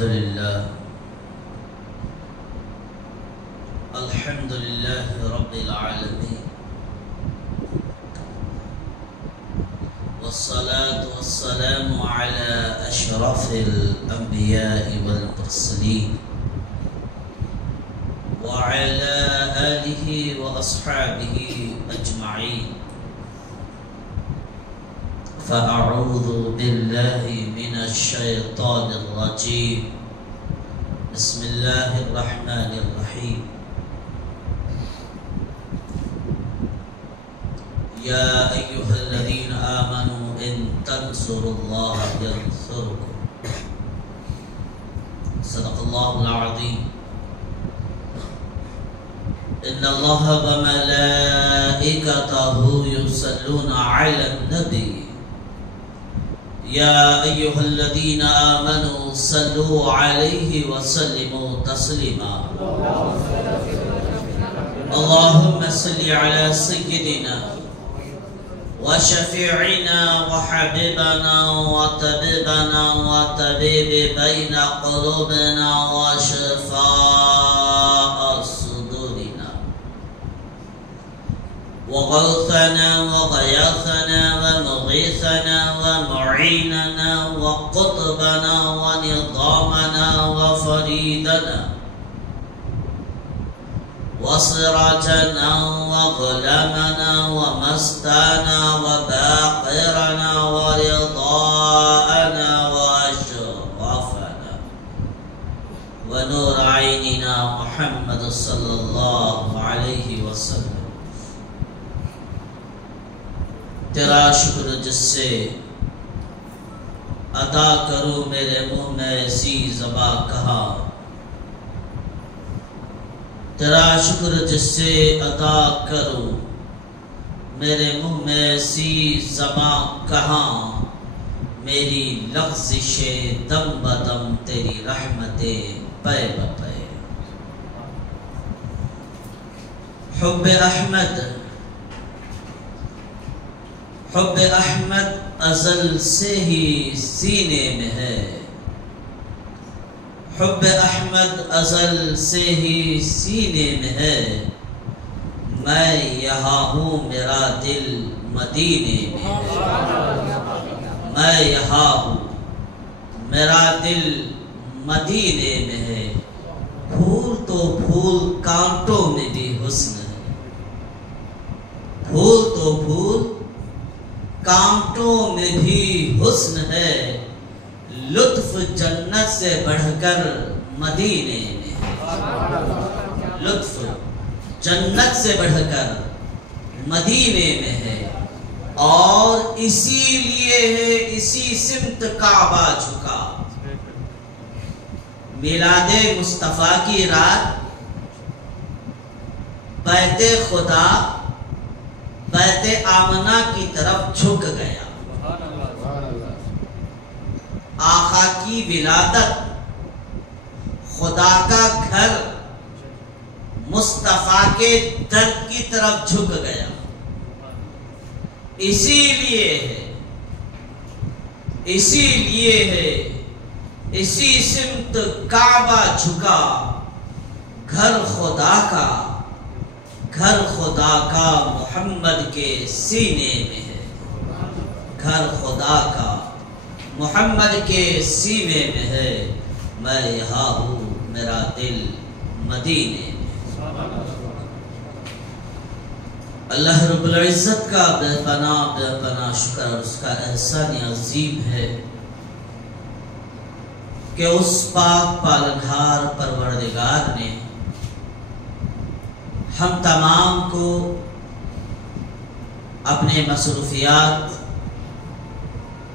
الحمد لله رب العالمين والصلاة والسلام على أشرف الأنبياء والمرسلين وعلى آله وأصحابه أجمعين. فأعوذ بالله من الشيطان الرجيم. بسم الله الرحمن الرحيم. يا أيها الذين آمنوا إن تنصروا الله ينصركم. صدق الله العظيم. إن الله وملائكته يصلون على النبي يا أيها الذين آمنوا صلوا عليه وسلموا تسليما. اللهم صل على سيدنا وشفيعنا وحبيبنا وطبيبنا وطبيب بين قلوبنا وشفاء صدورنا وغوثنا وغياثنا ومغيثنا ومعيننا وقطبنا ونظامنا وفريدنا وسراجنا وغلامنا ومستانا وباقرنا ورضاءنا وأشرفنا ونور عيننا محمد صلى الله عليه وسلم. تیرا شکر جس سے ادا کروں میرے منہ میں ایسی زباں کہا. تیرا شکر جس سے ادا کروں میرے منہ میں ایسی زباں کہاں. میری لغزش دم بدم تیری رحمتیں پے بپے. حب احمد ازل سے ہی سینے میں ہے. حب احمد ازل سے ہی سینے میں ہے. میں یہاں ہوں میرا دل مدینے میں ہے. میں یہاں ہوں میرا دل مدینے میں ہے. پھول تو پھول کانٹوں میں بھی حسن ہے. پھول تو پھول کانٹوں میں بھی حسن ہے. لطف جنت سے بڑھ کر مدینے میں ہے. لطف جنت سے بڑھ کر مدینے میں ہے. اور اسی لیے ہے اسی سمت کعبہ جھکا. میلاد مصطفیٰ کی رات بیت خدا بیت آمنہ کی طرف جھک گیا. آقا کی ولادت خدا کا گھر مصطفیٰ کے در کی طرف جھک گیا. اسی لیے ہے اسی سمت کعبہ جھکا. گھر خدا کا محمد کے سینے میں ہے. گھر خدا کا محمد کے سینے میں ہے. میں یہاں ہوں میرا دل مدینے میں. اللہ رب العزت کا بے پناہ شکر اور اس کا احسان عظیم ہے کہ اس پاک پالنہار پروردگار نے ہم تمام کو اپنے مصروفیات،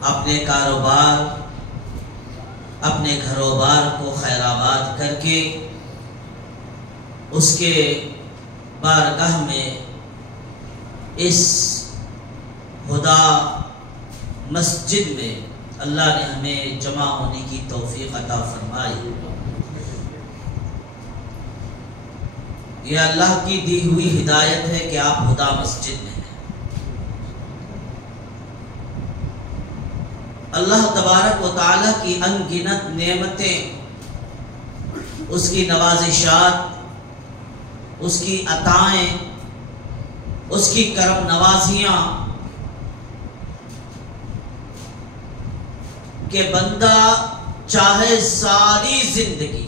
اپنے کاروبار، اپنے گھروبار کو خیرآباد کر کے اس کے بارگاہ میں اس خدا مسجد میں اللہ نے ہمیں جمع ہونے کی توفیق عطا فرمائی. یہ اللہ کی دی ہوئی ہدایت ہے کہ آپ خدا مسجد میں ہیں. اللہ تبارک و تعالیٰ کی انگنت نعمتیں اس کی نوازشات، اس کی عطائیں، اس کی کرم نوازیاں کہ بندہ چاہے ساری زندگی،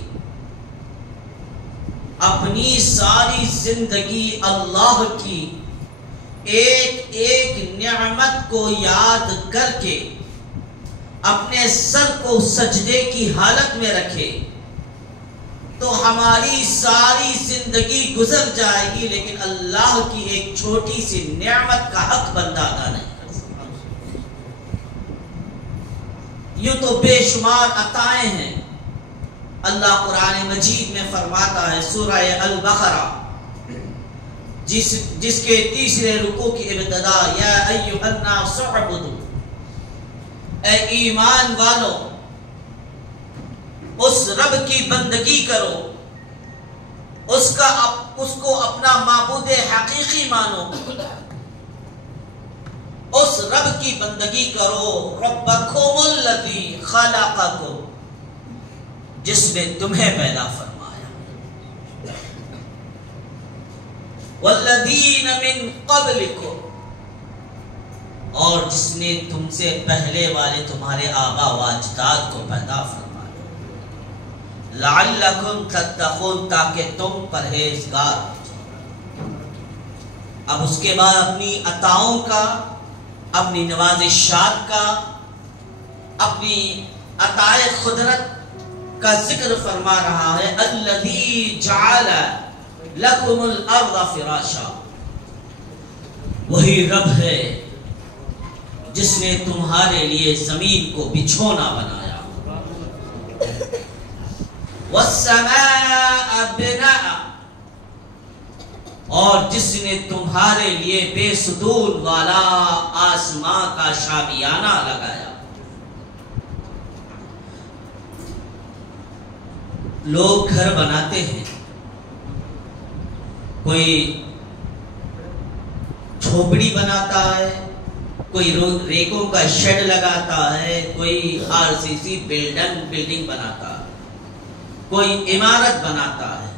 اپنی ساری زندگی اللہ کی ایک ایک نعمت کو یاد کر کے اپنے سر کو سجدے کی حالت میں رکھے تو ہماری ساری زندگی گزر جائے گی، لیکن اللہ کی ایک چھوٹی سی نعمت کا حق بندہ ادا نہیں کر سکتا۔ یوں تو بے شمار عطائیں ہیں۔ اللہ قرآن مجید میں فرماتا ہے سورہ البقرہ جس کے تیسرے رکوع کی ابتدا، یا ایھا الناس اعبدوا، اے ایمان والو اس رب کی بندگی کرو، اس کو اپنا معبود حقیقی مانو، اس رب کی بندگی کرو، ربکم الذی خلقکم، جس نے تمہیں پیدا فرمایا، والذین من قبلکم، اور جس نے تم سے پہلے والے تمہارے آبا و اجداد کو پیدا فرمایا، لعلکم تتقون، تاکہ تم پرہیزگار ہو جاؤ۔ اب اس کے بعد اپنی عطاؤں کا، اپنی نوازشات کا، اپنی عطائے قدرت کا ذکر فرما رہا ہے۔ الذی جعل لکم الارض فراشا، وہی رب ہے جس نے تمہارے لیے زمین کو بچھونا بنایا، والسماء بناء، اور جس نے تمہارے لیے بے ستون والا آسمان کا شابیانہ لگایا۔ لوگ گھر بناتے ہیں، کوئی جھوپڑی بناتا ہے، کوئی ریکوں کا شیڈ لگاتا ہے، کوئی RCC بلڈنگ بناتا ہے، کوئی عمارت بناتا ہے۔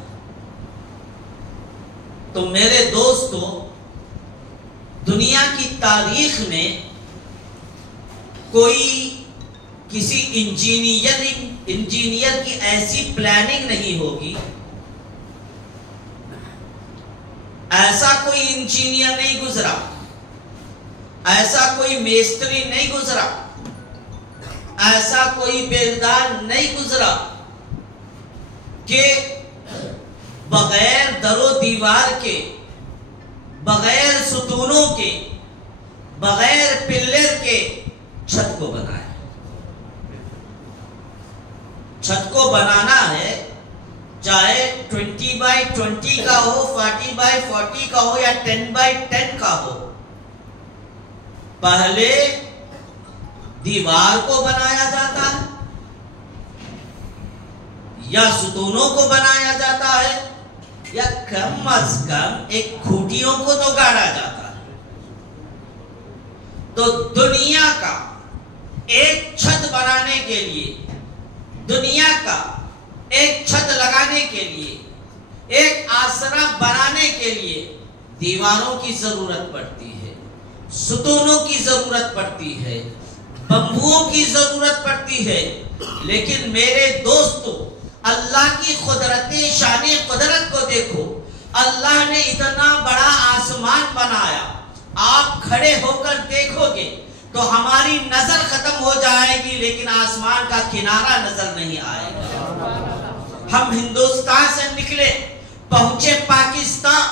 تو میرے دوستو، دنیا کی تاریخ میں کوئی کسی انجینئر کی ایسی پلاننگ نہیں ہوگی، ایسا کوئی انجینئر نہیں گزرا، ایسا کوئی میستری نہیں گزرا، ایسا کوئی بیلدار نہیں گزرا کہ بغیر در و دیوار کے، بغیر ستونوں کے، بغیر پلر کے چھت کو بنائے۔ چھت کو بنانا ہے، چاہے 20x20 کا ہو، 40x40 کا ہو، یا 10x10 کا ہو، پہلے دیوار کو بنایا جاتا ہے یا ستونوں کو بنایا جاتا ہے، یا کم از کم ایک کھوٹیوں کو تو گاڑا جاتا ہے۔ تو دنیا کا ایک چھت بنانے کے لیے، دنیا کا ایک چھت لگانے کے لیے، ایک آسرا بنانے کے لیے دیواروں کی ضرورت پڑتی ہے، ستونوں کی ضرورت پڑتی ہے، بمبوؤں کی ضرورت پڑتی ہے۔ لیکن میرے دوستو، اللہ کی قدرت، شان قدرت کو دیکھو۔ اللہ نے اتنا بڑا آسمان بنایا، آپ کھڑے ہو کر دیکھو گے تو ہماری نظر ختم ہو جائے گی، لیکن آسمان کا کنارہ نظر نہیں آئے گا۔ ہم ہندوستان سے نکلے، پہنچے پاکستان،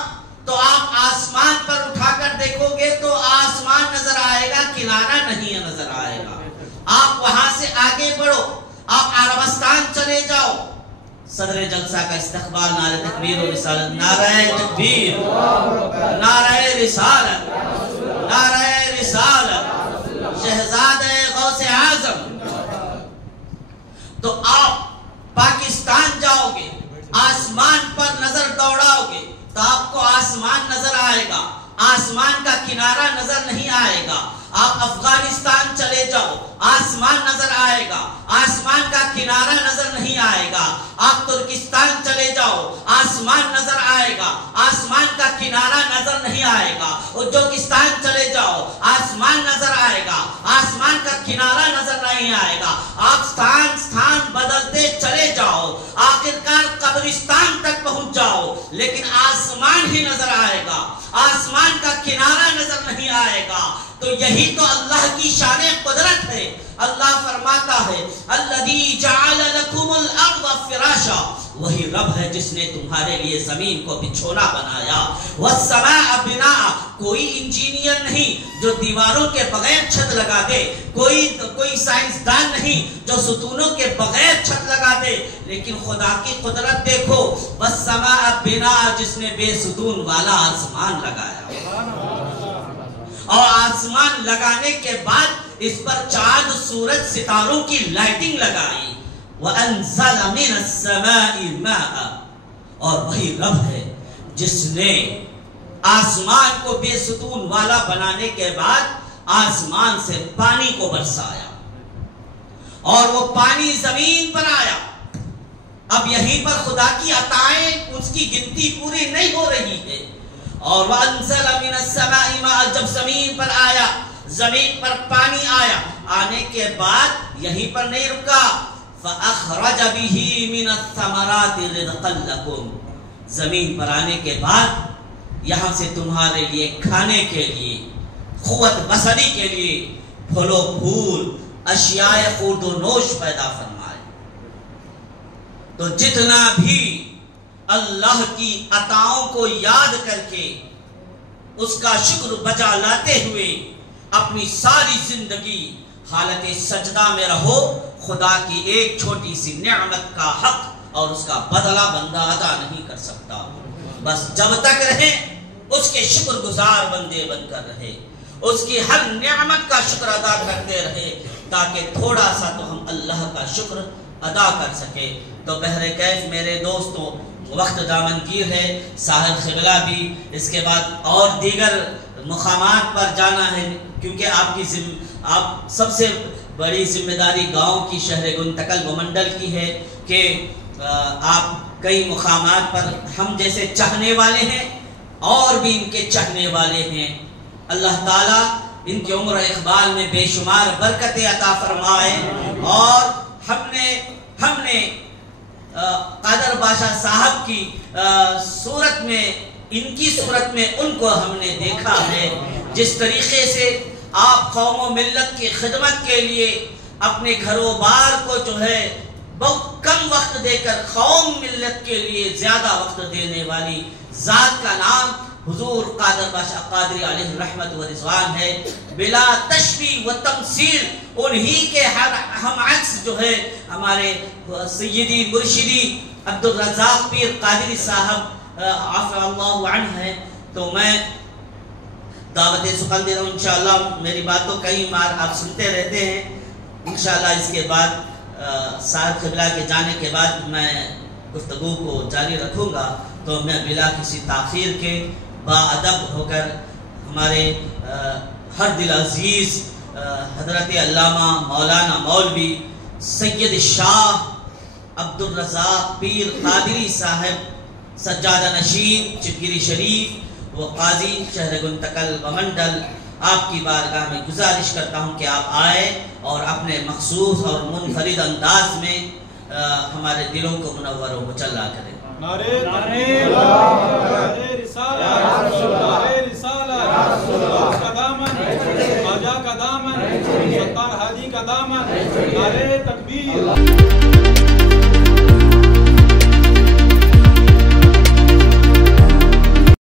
تو آپ آسمان پر اٹھا کر دیکھو گے تو آسمان نظر آئے گا، کنارہ نہیں نظر آئے گا۔ آپ وہاں سے آگے بڑھو، آپ عربستان چلے جاؤ، صدر جلسہ کا استقبال نعرہ تکبیر و رسالت، نعرہ تکبیر، نعرہ رسالت، نعرہ رسالت، شہزادہ غوث اعظم۔ تو آپ پاکستان جاؤ گے، آسمان پر نظر دوڑاؤ گے تو آپ کو آسمان نظر آئے گا، آسمان کا کنارہ نظر نہیں آئے گا۔ آپ افغانستان چلے جاؤ، آسمان نظر آئے گا، آسمان کا کنارہ نظر نہیں آئے گا۔ آپ ترکستان قبرستان چلے جاؤ آسمان نظر آئے گا، آسمان کا کنارہ نظر نہیں آئے گا۔ ازبکستان چلے جاؤ آسمان نظر آئے گا، آسمان کا کنارہ نظر نہیں آئے گا۔ آپ ستان بدلتے چلے جاؤ، آخرکار قبرستان تک پہنچ جاؤ، لیکن آسمان ہی نظر آئے گا، آسمان کا کنارہ نظر نہیں آئے گا۔ تو یہی تو اللہ کی شان قدرت ہے۔ اللہ فرماتا ہے الذی جعل لکم الارض فراشا، وہی رب ہے جس نے تمہارے لیے زمین کو بچھونا بنایا۔ والسماء بناء، کوئی انجینئر نہیں جو دیواروں کے بغیر چھت لگا دے، کوئی سائنسدان نہیں جو ستونوں کے بغیر چھت لگا دے، لیکن خدا کی قدرت دیکھو، والسماء بناء، جس نے بے ستون والا آسمان لگایا، اور آسمان لگانے کے بعد اس پر چاند سورج ستاروں کی لائٹنگ لگائی۔ وَأَنزَلَ مِنَ السَّمَاءِ مَاءً، اور وہی رب ہے جس نے آسمان کو بے ستون والا بنانے کے بعد آسمان سے پانی کو برسایا، اور وہ پانی زمین پر آیا۔ اب یہیں پر خدا کی عطائیں، اس کی گنتی پوری نہیں ہو رہی ہے۔ اور وَأَنزَلَ مِنَ السَّمَاءِ مَاءً، جب زمین پر آیا، زمین پر پانی آیا، آنے کے بعد یہیں پر نہیں رکا، فَأَخْرَجَ بِهِ مِنَ الثَّمَرَاتِ رِزْقًا لَكُمْ، زمین پر آنے کے بعد یہاں سے تمہارے لیے کھانے کے لیے، قوت بصری کے لیے پھل و پھول، اشیاء خورد و نوش پیدا فرمائے۔ تو جتنا بھی اللہ کی عطاؤں کو یاد کر کے اس کا شکر بجا لاتے ہوئے اپنی ساری زندگی حالت سجدہ میں رہو، خدا کی ایک چھوٹی سی نعمت کا حق اور اس کا بدلہ بندہ ادا نہیں کر سکتا۔ بس جب تک رہے اس کے شکر گزار بندے بن کر رہے، اس کی ہر نعمت کا شکر ادا کرتے رہے، تاکہ تھوڑا سا تو ہم اللہ کا شکر ادا کر سکے۔ تو بہر کیف میرے دوستوں، وقت دامنگیر ہے، صاحب قبلہ بھی اس کے بعد اور دیگر مقامات پر جانا ہے، کیونکہ آپ سب سے بڑی ذمہ داری گاؤں کی، شہر گنتکل بمنڈل کی ہے کہ آپ کئی مقامات پر ہم جیسے چاہنے والے ہیں اور بھی ان کے چاہنے والے ہیں۔ اللہ تعالیٰ ان کی عمر اقبال میں بے شمار برکتیں عطا فرمائے، اور ہم نے قادر بادشاہ صاحب کی صورت میں، ان کی صورت میں ان کو ہم نے دیکھا ہے، جس طریقے سے آپ قوم و ملت کی خدمت کے لیے اپنے گھر و بار کو جو ہے بہت کم وقت دے کر قوم ملت کے لیے زیادہ وقت دینے والی ذات کا نام حضور قادر بادشاہ قادری علیہ رحمت و رضوان ہے۔ بلا تشبیہ و تمثیل انہی کے ہم عکس جو ہے ہمارے سیدی مرشدی عبدالرزاق پیر قادری صاحب عفو اللہ عنہ ہے۔ تو میں دعوت سخن دے رہا ہوں، انشاءاللہ میری باتوں کئی بار آپ سنتے رہتے ہیں، انشاءاللہ اس کے بعد صاحب قبلہ کے جانے کے بعد میں گفتگو کو جاری رکھوں گا۔ تو میں بلا کسی تاخیر کے باادب ہو کر ہمارے ہر دل عزیز حضرت علامہ مولانا مولوی سید شاہ عبدالرزاق پیر قادری صاحب سجادہ نشین چپگیری شریف و قاضی شہر گنتکل بمنڈل، آپ کی بارگاہ میں گزارش کرتا ہوں کہ آپ آئے اور اپنے مخصوص اور منفرد انداز میں ہمارے دلوں کو منور و مجلا کریں۔ نعرہ تکبیر، نعرہ رسالت، نعرہ رسالت، کا دامن، خواجہ کا دامن، ستار حاجی کا دامن، نعرہ تکبیر۔